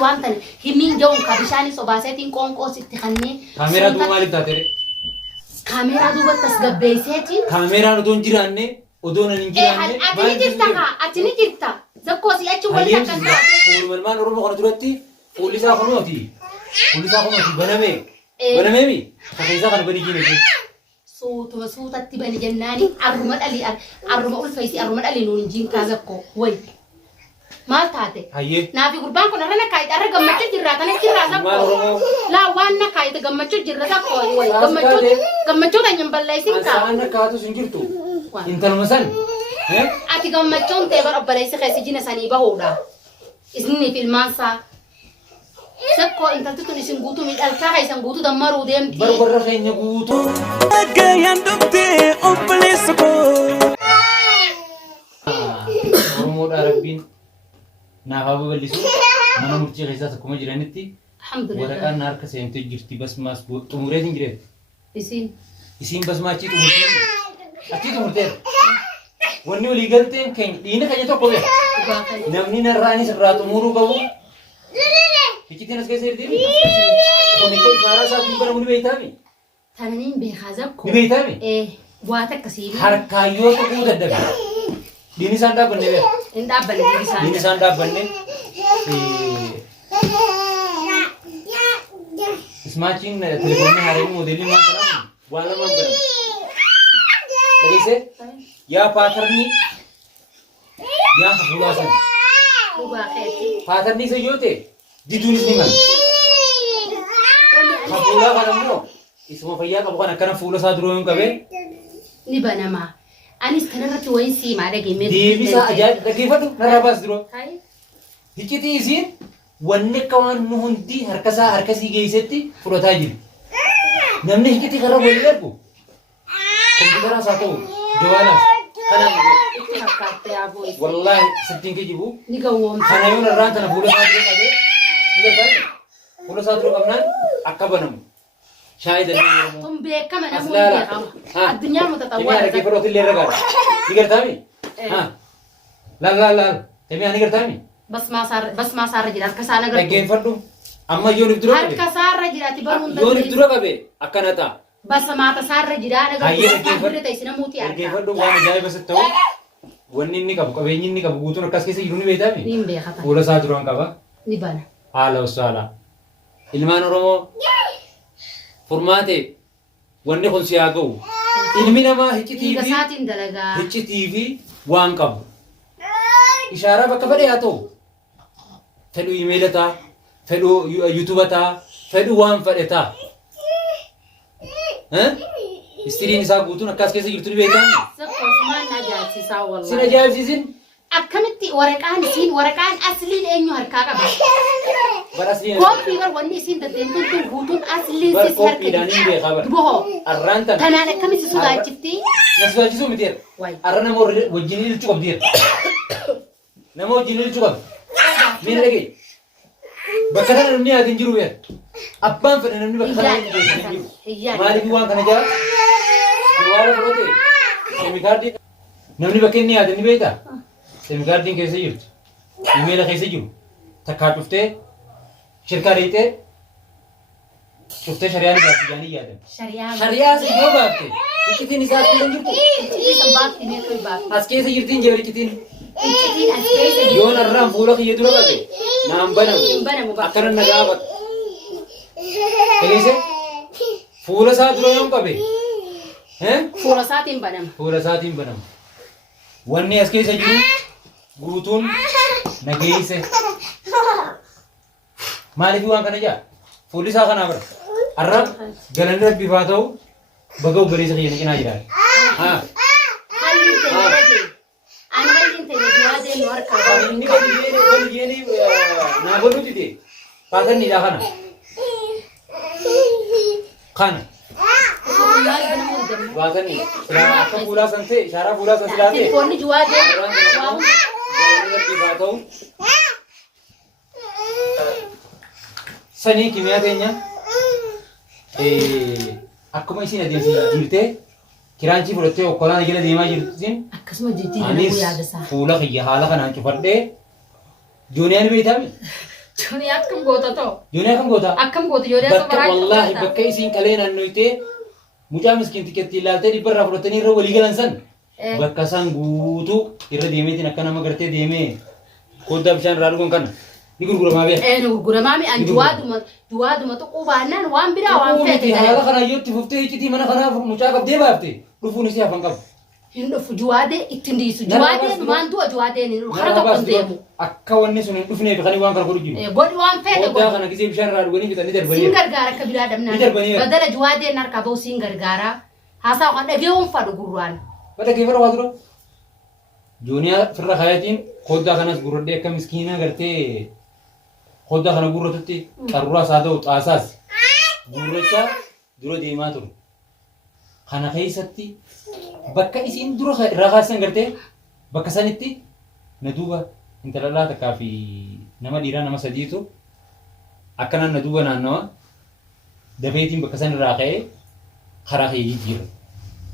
وانتن همين جون كابشاني صباساتين كونكو ستخني كاميرا دو مالك تاتري كاميرا دو بتسقبيساتين كاميرا دون جيراني ودون نجيراني أتني جرتا أتني جرتا زكوسي أشوف ولا كان فول من روبو قناه دلوقتي فوليسا قنوتي بنامي بنامي كيسا كان بني جيني صوت تبني جناني أرمد اللي أرمد أول فايسي أرمد اللي نون جين كازكو وين ما تاتي هاي نافي قربان كنا رنا كايت أرجع جمّتش جرّات أنا جرّات لا وانا كايت جمّتش جرّات كوي وين جمّتش تاني بلايسين كا أنا كاتو سنجرتو أنت المثل أتي جمّتشون تبر أبلايسي خيسي جينا سني بهودا إسني في المانسا سكو أنت تتوني سنجوتو من الكاهي سنجوتو دمارو ديم بربر خيني جوتو Gayandute oblesko ورمود عربين نافابو بلسو أنا مرتي غيسات كوما جرانتي الحمد لله ورقة نار كسيم تجرتي بس ما سبو تمرين جريت يسين بس ما أشيت مرتين أشيت مرتين وني ولي قلتين كين دينا كجا توقف نمني نراني سكرات مورو كابو كيتي ناس كيسير دي ونكل سارا ساب بيبر مني بيتامي تنانين بيخازكو بيتامي إيه بواتك كسيبي حركايو تقول تدبي ديني ساندا بني إنت أبلي ديني ساندا بني اسمعين تليفون هاري موديل ما كلام ولا ما بني بقيسه يا باترني يا خلاصن باترني سيوته دي دوني نيمان خبولا كلامو اسمه فيا كبوكنا كنا فولا سادرون كبه نبنا ما أنا استنرت وين سي ما رجع مد دي بيسا أجاد كيفادو نراباس درو هاي هيكتي إزين ونكوان نهندي هركسي جيستي فروتاجي نمني هيكتي خراب ولا لربو كمبيوتر ساتو جوالا كنا والله ستين كي جيبو نيجاوم أنا يوم الران تنا فولا ساتو كده نيجا تاني فولا ساتو كمنان أكبرنم شاهد اللي هم بكم أنا مو لا بكم الدنيا متطورة تمي أنا كيف روت اللي رجع نيجا تاني ها لا تمي أنا نيجا تاني بس ما صار رجلات كسانة قرب لكن فردو أما يوني بدرو هر كسار رجلات يبون يوني بدرو كبه أكناتا بس ما تصار رجلات هاي قرب لكن كبر تيسنا موتي لكن أركا فردو وانا جاي بس التو ونني كابو كبيني كابو غوتو نكاس كيسي يوني بيتامي نيم بيخطا ولا ساترون كابا نبنا حالا وسالا إلمان رومو فرماتي وني خنسياغو إلمينا ما هيك تي إذا في ساتين دلقا هيك تي في وان كابو إشارة بكبر ياتو فلو إيميل تا فلو يوتيوب تا فلو وان فرتا ها استرين إسا غوتو نكاس كيسي يرتوني بيتامي سكو سمان نجاتي سا والله سينا جايب سيزن أكملتي ورقان سين ورقان أصلين إنه هركاكا بس براسلين كوبي بر وني سين ددنتون تو غوتون أصلين بر سيس كوبي دانين هركاكا بخبر بوه الرانتا تنانا كم سيسودا جبتي نسوا جسوا مدير واي أرنا مور وجيني للشوب دير نمو وجيني للشوب مين لقي بكرة نمني هذا نجرو بير أبان فن نمني بكرة نجرو ما لي بيوان كنا جا جوارا فروتي سيميكاردي نمني بكني هذا نبيتا سيميكاردي كيسه يرت إيميل كيسه يرو تكاتفته شركة ريته شفته شريان جاتي جاني يادم شريان شريان से क्यों बात है कितनी निसात की लंगी तो ये सब बात की नहीं कोई बात आज कैसे यर्तीन जेवरी कितनी इतनी अच्छे से योन अर्राम फूलों की ये दूर का भी नाम बना मुबारक अकरन नजाबत कैसे फूलों साथ रोयों का भी हैं पूरा साथ इन बनम फूलों साथ ही बनम वन्नी आज कैसे जू गुरुतुन नगेई से मालिक युवां का नजा फूली साखा नाबर अर्राम गलंदर बिवादो बगो गरी से ये निकना जिरा हाँ أنا قلت أنت جواد النور ini kan dia ni nak bolu tu dia. Pasal ni dah kana. Kana. Pasal ni. Aku pula santai, cara pula santai dah. Telepon ni jual dia. Wow. Jangan di batau. Seni kimia tehnya. Aku masih nak dia jirte. Kiranci fudhattee okkolaan jala deemaa jirtusin Akkasuma jijjiirama guyyaa dasaa. fuula kiyya haala kanaan cufadhee jooniyaan beeytaami Joonii akkam goota ta'u. Joonii akkam goota? Akkam goota joonii akka Bakka wallaahi bakka isiin qalee naannoytee mucaa miskiin tikeetti ilaaltee dhibbarraa fudhatanii irra walii galan san bakka san guutuu irra deemeetiin akka nama gartee deemee koddaa bishaan irraa dhugan kana ni gurguramaa beeku. Ni gurguramaa mi an duwaaduma tuquu baannaan waan biraa waan feete haala kanaa yoo itti fuftee iccitii mana kanaaf mucaa qabdee baafte dhufuun isii hafan qabu. Hin dhufu juwaadee ittiin dhiisu juwaadeen waan du'a juwaadeen hin kara tokko hin deemu. Akka wanni sun hin dhufneef kan waan kana godhu jiru. Godhi waan feete godhi. Koddaa kana gisee bishaan irraa dhuganii fixanii darbanii. Siin gargaara akka biraa dhabnaan. Badala juwaadeen harkaa bahu siin gargaara. Haasaa kan dhageewwan fadhu gurraan. Bada keefara waa dura. Jooniyaa firra kaayatiin koddaa kanas gurradhee akka miskiinaa gartee koddaa kana gurratutti qaruraas haa ta'u xaasaas gurrachaa dura deemaa ture. Kana keessatti bakka isiin dura irraa kaasan gartee bakka sanitti na duuba intalalaa takkaa fi nama dhiiraa nama sadiitu akkanaan na duuba naannawa dafeetiin bakka san irraa ka'ee karaa kee jijjiirra.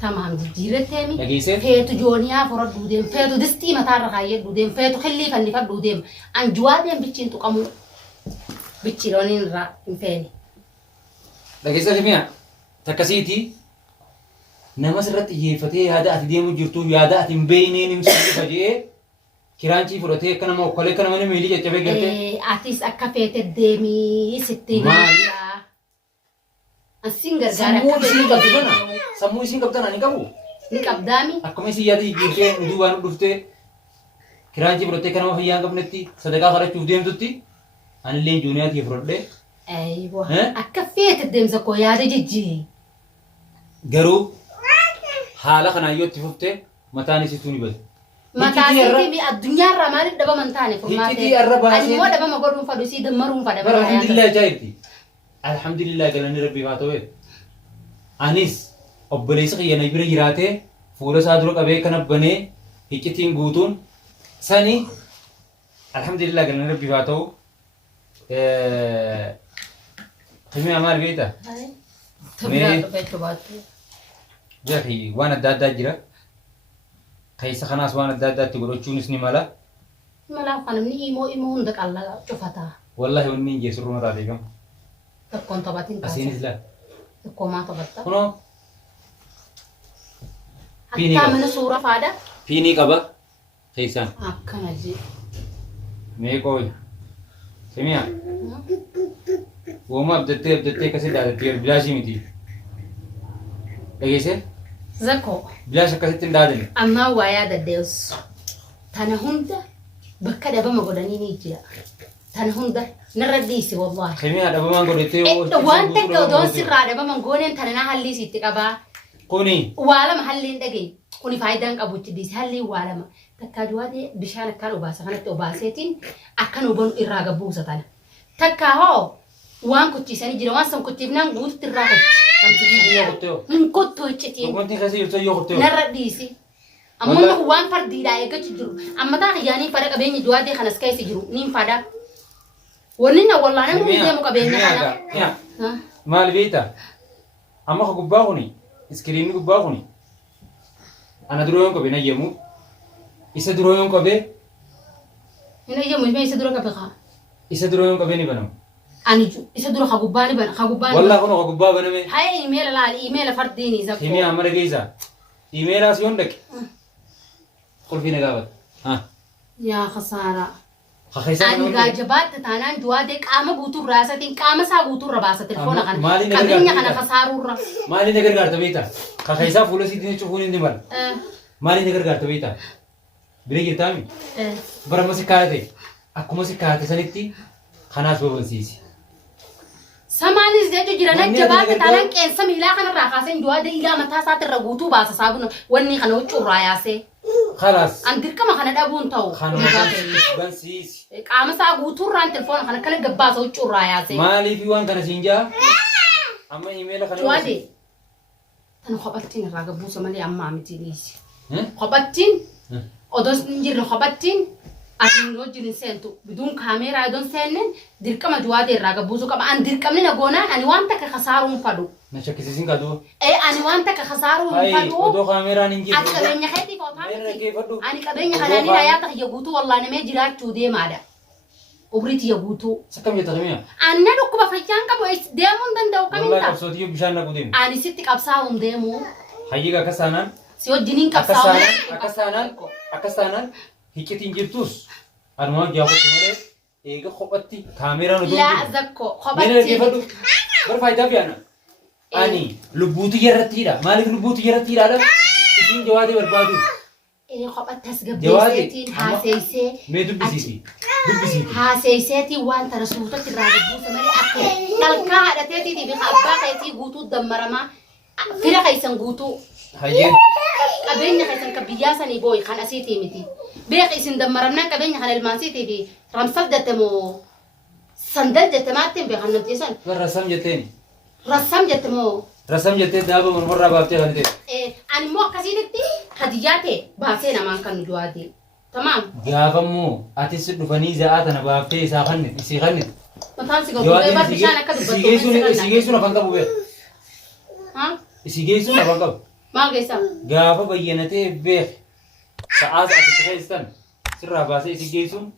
Tamaam jijjiirratteemi. Dhageessee? Feetu jooniyaa fudhadhuu deem. Feetu distii mataarra kaayyadhuu deem. Feetu xillii fannifadhuu deem. An juwaadeen bichiin tuqamu. Bichi looniin irraa hin feene. Dhageessaa Limiyaa takkasiiti nama sirratti xiyyeeffatee yaada ati deemu jirtu yaada ati hin beeyneen himsa dhufa jedhee kiraanchii fudhatee akka nama okkolee akka nama miilii caccabee galtee. Atis akka feete deemii sitti maaliidha? Asiin gargaara akka isiin qabdu kana sammuu isiin qabdan ani qabu. Ni qabdaami. Akkuma isiin yaada jijjiirtee nu duubaan nu dhuftee kiraanchii fudhattee akka nama fayyaa hin qabnetti sadaqaa kadhachuuf deemtutti anillee jooniyaatii fudhadhee. Akka feete deemsa koo yaada jijjiiri. Garuu haala kanaan yoo itti fuftee mataan isiituu ni bada. Mataa isiitii addunyaarraa maaliif dhabaman taane furmaatee? Hiccitii arra baasee. Ani immoo dhabama godhuun fadhu isii dammaruun fadha. Bara alhamdulillah ajaa'ibti. Alhamdulillah galanni rabbii haa ta'u. Anis obboleessa kiyya na bira jiraatee fuula isaa dura qabee kan abbanee hiccitiin guutuun sani alhamdulillah galanni rabbii haa ta'u. Kimi maal beektaa? Jaahi waan adda addaa jira. Keessa kanaas waan adda addaatti godhachuunis ni mala. Malaaf kan namni immoo hunda qallaa cufataa. Wallahi wanni hin jeessu ruuma taatee gama. Tokkoon taphatiin taasisa. Asiinis laal. Tokkoo maa taphatta? Kunoo. Akka mana suura faada? Piinii qaba keessaan. Akkana jee. Meeqoo Simiyaa. Wooma abdattee akkasii daadattee bilaashii miti. Dhageessee? Zakoo. Bilaash akkasitti hin daadani. Ammaa waa yaadaddeessu. Tana hunda bakka dhabama godhanii ni jira. Tana hunda narra dhiisi wallahi. Simiyaa dhabamaan godhattee waan takka odoon sirraa dhabaman gooneen tana na hallii sitti qabaa. Kuni. Waa lama halliin dhagee. Kuni faayidaan qabutti dhiisi halliin waa lama. Takka duwwaatee bishaan akkaan obaasa kanatti obaaseetiin akkan obanu irraa gabbuusa tana. Takka hoo waan kuchisiisanii jira waan san kuchiifnaan guututti irraa kuchi. Hin kottu iccitiin. Wanti keessi jirtu yoo qottee. Narra dhiisi. Ammoo waan fardiidhaa eeggachu jiru. Amma taa xiyyaanii fada qabeenya duwwaatee kanas keessa jiru niin fada. Wanni na wallaana nuyi deemu qabeenya kana. Maal beektaa? Amma ka gubbaa kuni iskiriinni gubbaa kuni ana duroo yoon qabee nayyamu isa duroo yoon qabee. Hin ayyamu isa duroo qabee kaa. Isa duroo yoon qabee ni banamu. Ani isa dura khagubaa ni bana khagubaa. Wallah kuno khagubaa baname. Hay email la email fardini zakko. Kimi amara geisa. Email as yon dak. Qul fi nagabat. Ha. Ya khasara. Khaysa. Ani gajabat tanan duade qama guutur rasatin qama sa guutur rabasa telefona kan. Qabinya kana khasarurra. Mali nagar garta beita. Khaysa fulo sidine chufuni ndimal. Mali nagar garta beita. Bire girtami. Bara masikate. Akkuma sikate sanitti khanas babansiisi. Samanis jechu jira na jabaate tanan qeensa miilaa kanarraa kaaseen duwade ilaa mataa isaatirra guutuu baasa saabuna wanni kana huccuurraa yaasee. Khalas. An dirqama kana dhabuun ta'u. Bansiisi. Qaama isaa guutuurraan telefoona kana kana gabbaasa huccuurraa yaasee. Maaliif waan kana siin jaa? Amma emaila kana. Duwade. Tan kophattiin irraa gabbuusa malee amma miti dhiisi. Kophattiin. Odos jirre kophattiin. Asin wajjin seentu biduun kaameeraa idoon seenen dirqama duwwaatee irraa gabbuusu qaba. An dirqamni na goonaan ani waan takka khasaaruun fadhu. Na shakkisiisin qadu. Ani waan takka khasaaruun fadhu. Odoo kaameeraan hin jirtu. Ati qabeenya keetii kootaa miti. Ani qabeenya kanaanii hayaata kiyya guutuu wallaan namee jiraachuu deemaadha. وبريتي يبوتو سكم يتغميها أنا ركوب فيان كابو ديمون دندو والله كمينتا كبسوتي بشان نقدم أنا ستك أبصاهم ديمو حيجا كسانان سيو جنين كابصاهم أكسانان هيكتين جبتوس أنا جاوبت ماله إيجا خبطتي كاميرا ندوم لا زكو من اللي خبطتي فدو برفايدة فيانا أني لبوتي يرتيرا مالك لبوتي يرتيرا لا إثنين جوادي بربادو إني خبط تسقب جوادي بيسيتين هاسيسي ميدو بسيتي دبسيتي هاسيسيتي وان ترسوتك الراجبو سمري أكل نلقا هذا تيتي دي بخبا خيتي قوتو دمرما فيرا خيسن قوتو هاي قبلنا خيسن كبياسني بوي خان أسيتي متي بيق إسن دمرنا قبلنا خان الماسيتي بي رمسل دتمو سندل دتماتين بخان نمتيسن رسم جتين رسم دتمو رسم جتين دابا مرة بابتي هندي أنا مو كسيدتي هدياتي باسينا مان كان جوادي تمام جافمو أتيس دفني زاء أنا بابتي ساخن سيخن مثلا سيقول بيبر بشانا كده سيجيسون أفنكا بوبي ها سيجيسون أفنكا ما قيسا جافا بينته بيخ ساعات أتتخيستان سر باسي سيجيسون